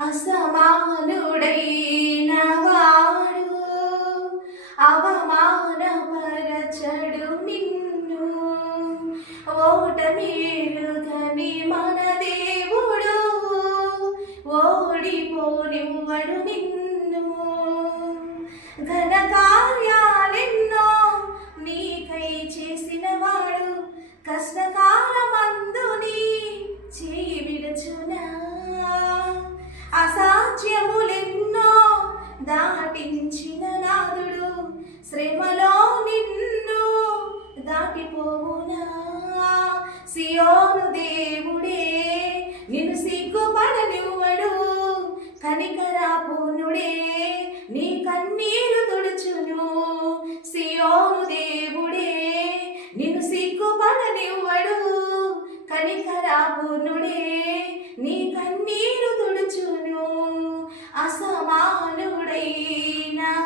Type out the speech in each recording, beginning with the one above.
అసమానుడైన వాడు అవమానపరచడు నిన్ను. ఓటమిరుగని మన దేవుడు ఓడిపోనివ్వడు నిన్ను. ఘన కార్యాలెన్నో నీకై చేసిన వాడు కష్టకాలమందు నీ చేయి విడుచునా. అసాధ్యములెన్నో దాటించిన నాదుడు శ్రమలో నిన్ను దాటిపోవునా. సియోను దేవుడే నిన్ను సిగ్గుపడనివ్వడు, కనికరాపూర్ణుడే నీ కన్నీరు తుడుచును. సియోను దేవుడే నిన్ను సిగ్గుపడనివ్వడు, కనికరాపూర్ణుడే నీ కన్నీరు తుడుచును. అసమానుడైన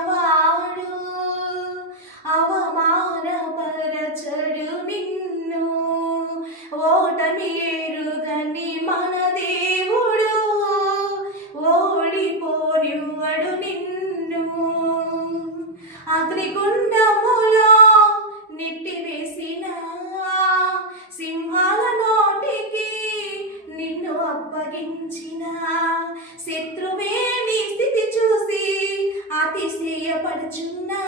వాడు అవమానపరచడు నిన్ను. ఓటమి ఎరుగని మన దేవుడు ఓడిపోనివ్వడు నిన్ను. అగ్నిగుండములో నెట్టివేసిన సింహాల నోటికి నిన్ను అప్పగించిన శత్రువే నీ స్థితి చూసి అతిశయపడుచున్నా.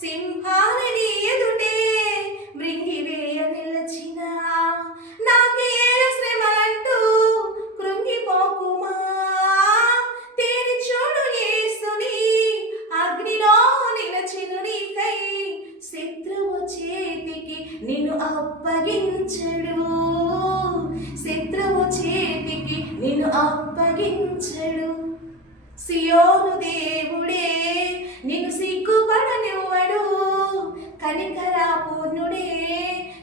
సింహాలని ఎదుటే మృంగివేయ నిలచిన నాకేల శ్రమలంటూ కృంగిపోకుమా. తేరి చూడు యేసుని అగ్నిలో నిలచెను నీకై, శత్రువు చేతికి నిన్ను అప్పగించడు. శత్రువు చేతికి నిన్ను అప్పగించడు. సియోను దేవుడే నిన్ను సిగ్గుపడనివ్వడు, కనికరాపూర్ణుడే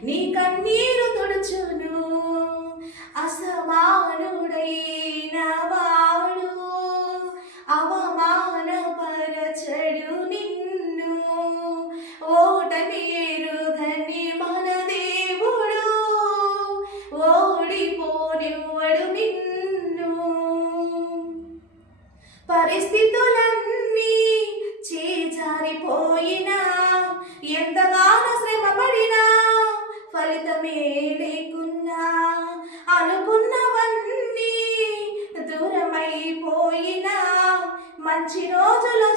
నీ కన్నీరు తుడుచును. అసమానుడైన వాడు అవమానపరచడు నిన్ను. ఓటమి ఎరుగని మన దేవుడు ఓడిపోనివ్వడు నిన్ను. పరిస్థితులన్నీ చేజారిపోయినా, ఎంతగానో శ్రమపడినా ఫలితమే లేకున్నా, అనుకున్నవన్నీ దూరమైపోయినా మంచి రోజులు